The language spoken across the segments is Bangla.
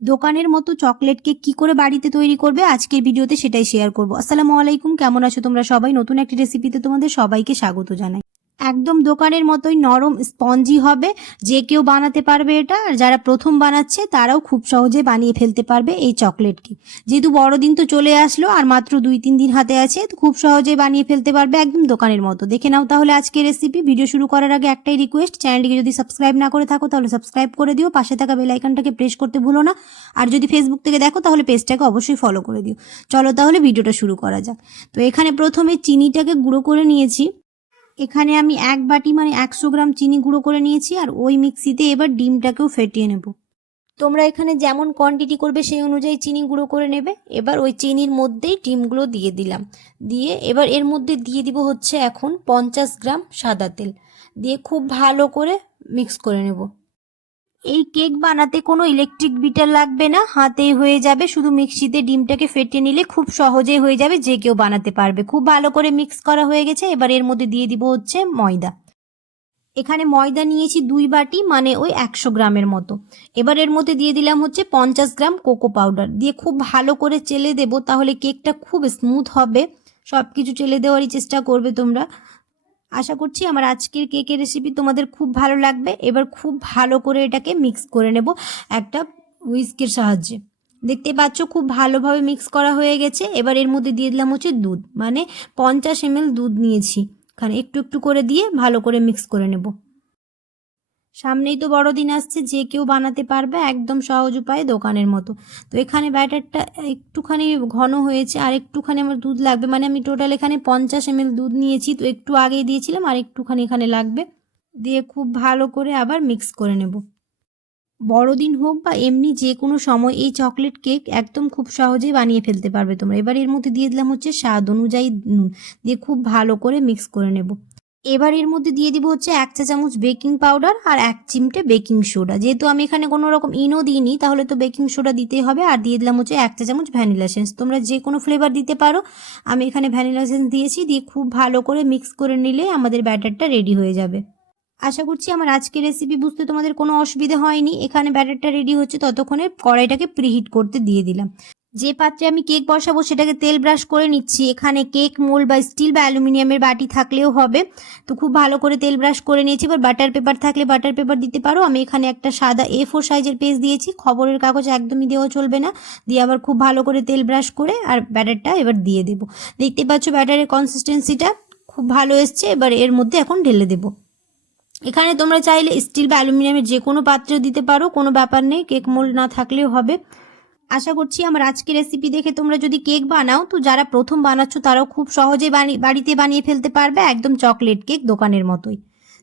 দোকানের মতো চকলেট কেক কি করে বাড়িতে তৈরি করবে আজকের ভিডিওতে সেটাই শেয়ার করব। আসসালামু আলাইকুম, কেমন আছো তোমরা সবাই? নতুন একটি রেসিপিতে তোমাদের সবাইকে স্বাগত জানাই। একদম দোকানের মতোই নরম স্পঞ্জি হবে, যে কেউ বানাতে পারবে এটা। আর যারা প্রথম বানাচ্ছে তারাও খুব সহজে বানিয়ে ফেলতে পারবে এই চকলেট কেক। যেহেতু বড়দিন তো চলে আসলো আর মাত্র 2-3 দিন হাতে আছে, তো খুব সহজে বানিয়ে ফেলতে পারবে একদম দোকানের মতো। দেখে নাও তাহলে আজকের রেসিপি। ভিডিও শুরু করার আগে একটাই রিকোয়েস্ট, চ্যানেলটিকে যদি সাবস্ক্রাইব না করে থাকো তাহলে সাবস্ক্রাইব করে দিও, পাশে থাকা বেল আইকনটাকে প্রেস করতে ভুলো না। আর যদি ফেসবুক থেকে দেখো তাহলে পেজটাকে অবশ্যই ফলো করে দিও। চলো তাহলে ভিডিওটা শুরু করা যাক। তো এখানে প্রথমে চিনিটাকে গুঁড়ো করে নিয়েছি। এখানে আমি 1 বাটি মানে 100 গ্রাম চিনি গুঁড়ো করে নিয়েছি। আর ওই মিক্সিতে এবার ডিমটাকেও ফেটিয়ে নেব। তোমরা এখানে যেমন কোয়ান্টিটি করবে সেই অনুযায়ী চিনি গুঁড়ো করে নেবে। এবার ওই চিনির মধ্যেই ডিমগুলো দিয়ে দিলাম। দিয়ে এবার এর মধ্যে দিয়ে দিব হচ্ছে এখন 50 গ্রাম সাদা তেল। দিয়ে খুব ভালো করে মিক্স করে নেব। এই কেক বানাতে কোনো ইলেকট্রিক বিটার লাগবে না, হাতেই হয়ে যাবে। শুধু মিক্সিতে ডিমটাকে ফেটে নিলে খুব সহজেই হয়ে যাবে, যে কেউ বানাতে পারবে। খুব ভালো করে মিক্স করা হয়ে গেছে। এবার এর মধ্যে দিয়ে দিব হচ্ছে ময়দা। এখানে ময়দা নিয়েছি 2 বাটি মানে ওই 100 গ্রামের মতো। এবার এর মধ্যে দিয়ে দিলাম হচ্ছে 50 গ্রাম কোকো পাউডার। দিয়ে খুব ভালো করে চেলে দেব, তাহলে কেকটা খুব স্মুথ হবে। সব কিছু চেলে দেওয়ারই চেষ্টা করবে তোমরা। আশা করছি আমার আজকের কেকের রেসিপি তোমাদের খুব ভালো লাগবে। এবার খুব ভালো করে এটাকে মিক্স করে নেব একটা হুইস্কের সাহায্যে। দেখতে পাচ্ছ খুব ভালোভাবে মিক্স করা হয়ে গেছে। এবার এর মধ্যে দিয়ে দিলাম হচ্ছে দুধ, মানে 50 ml দুধ নিয়েছি। এখানে একটু একটু করে দিয়ে ভালো করে মিক্স করে নেব। সামনেই তো বড়দিন আসছে, যে কেউ বানাতে পারবে একদম সহজ উপায়ে দোকানের মতো। তো এখানে ব্যাটারটা একটুখানি ঘন হয়েছে, আর একটুখানি আমার দুধ লাগবে। মানে আমি টোটাল এখানে 50 ml দুধ নিয়েছি, তো একটু আগেই দিয়েছিলাম, আর একটুখানি এখানে লাগবে। দিয়ে খুব ভালো করে আবার মিক্স করে নেব। বড়দিন হোক বা এমনি যে কোনো সময় এই চকলেট কেক একদম খুব সহজেই বানিয়ে ফেলতে পারবে তোমরা। এবার এর মধ্যে দিয়ে দিলাম হচ্ছে স্বাদ অনুযায়ী নুন। দিয়ে খুব ভালো করে মিক্স করে নেব। এবার এর মধ্যে দিয়ে দিব হচ্ছে 1 চা চামচ বেকিং পাউডার আর 1 চিমটে বেকিং সোডা। যেহেতু আমি এখানে কোনো রকম ইনো দিইনি, তাহলে তো বেকিং সোডা দিতেই হবে। আর দিয়ে দিলাম হচ্ছে 1 চা চামচ ভ্যানিলা এসেন্স। তোমরা যে কোনো ফ্লেভার দিতে পারো, আমি এখানে ভ্যানিলা এসেন্স দিয়েছি। দিয়ে খুব ভালো করে মিক্স করে নিলে আমাদের ব্যাটারটা রেডি হয়ে যাবে। আশা করছি আমার আজকের রেসিপি বুঝতে তোমাদের কোনো অসুবিধা হয়নি। এখানে ব্যাটারটা রেডি হচ্ছে, ততক্ষণে কড়াইটাকে প্রিহিট করতে দিয়ে দিলাম। যে পাত্রে আমি কেক বসাবো সেটাকে তেল ব্রাশ করে নিচ্ছি। এখানে কেক মোল্ড বা স্টিল বা অ্যালুমিনিয়ামের বাটি থাকলেও হবে। তো খুব ভালো করে তেল ব্রাশ করে নিয়েছি। এবার বাটার পেপার থাকলে বাটার পেপার দিতে পারো। আমি এখানে একটা সাদা A4 সাইজের পেজ দিয়েছি। খবরের কাগজ একদমই দেওয়া চলবে না। দিয়ে আবার খুব ভালো করে তেল ব্রাশ করে আর ব্যাটারটা এবার দিয়ে দেবো। দেখতে পাচ্ছ ব্যাটারের কনসিস্টেন্সিটা খুব ভালো এসছে। এবার এর মধ্যে এখন ঢেলে দেবো। এখানে তোমরা চাইলে স্টিল বা অ্যালুমিনিয়ামের যে কোনো পাত্রেও দিতে পারো, কোনো ব্যাপার নেই, কেক মোল্ড না থাকলেও হবে। আশা করছি আমার আজকের রেসিপি দেখে তোমরা যদি কেক বানাও, তো যারা প্রথম বানাচ্ছ তারাও খুব সহজে বাড়িতে বানিয়ে ফেলতে পারবে একদম চকলেট কেক দোকানের মতোই।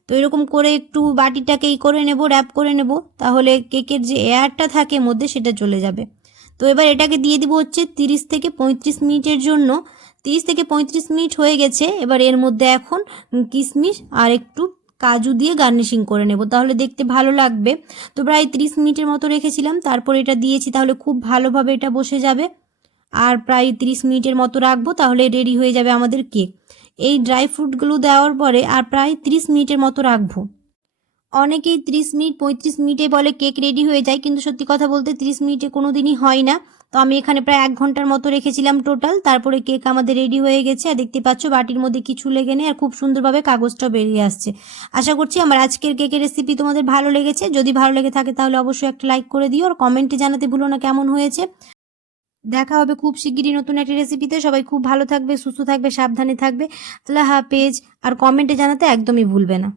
তো এরকম করে একটু বাটিটাকে করে নেব, র্যাপ করে নেব, তাহলে কেকের যে এয়ারটা থাকে মধ্যে সেটা চলে যাবে। তো এবার এটাকে দিয়ে দিব হচ্ছে 30 থেকে 35 মিনিটের জন্য। 30 থেকে 35 মিনিট হয়ে গেছে। এবার এর মধ্যে এখন কিশমিশ আর একটু কাজু দিয়ে গার্নিশিং করে নেব, তাহলে দেখতে ভালো লাগবে। তো প্রায় 30 মিনিটের মতো রেখেছিলাম, তারপর এটা দিয়েছি, তাহলে খুব ভালোভাবে এটা বসে যাবে। আর প্রায় 30 মিনিটের মতো রাখবো, তাহলে রেডি হয়ে যাবে আমাদের কেক। এই ড্রাই ফ্রুটগুলো দেওয়ার পরে আর প্রায় 30 মিনিটের মতো রাখবো। অনেকেই 30 মিনিট 35 মিনিটে বলে কেক রেডি হয়ে যায়, কিন্তু সত্যি কথা বলতে 30 মিনিটে কোনো দিনই হয় না। তো আমি এখানে প্রায় 1 ঘন্টার মতো রেখেছিলাম টোটাল। তারপরে কেক আমাদের রেডি হয়ে গেছে। আর দেখতে পাচ্ছ বাটির মধ্যে কিছু লেগে নেই, আর খুব সুন্দরভাবে কাগজটাও বেরিয়ে আসছে। আশা করছি আমার আজকের কেকের রেসিপি তোমাদের ভালো লেগেছে। যদি ভালো লেগে থাকে তাহলে অবশ্যই একটা লাইক করে দিও, আর কমেন্টে জানাতে ভুলো না কেমন হয়েছে। দেখা হবে খুব শিগগিরই নতুন একটা রেসিপিতে। সবাই খুব ভালো থাকবে, সুস্থ থাকবে, সাবধানে থাকবে। আল্লাহ হাফেজ। আর কমেন্টে জানাতে একদমই ভুলবে না।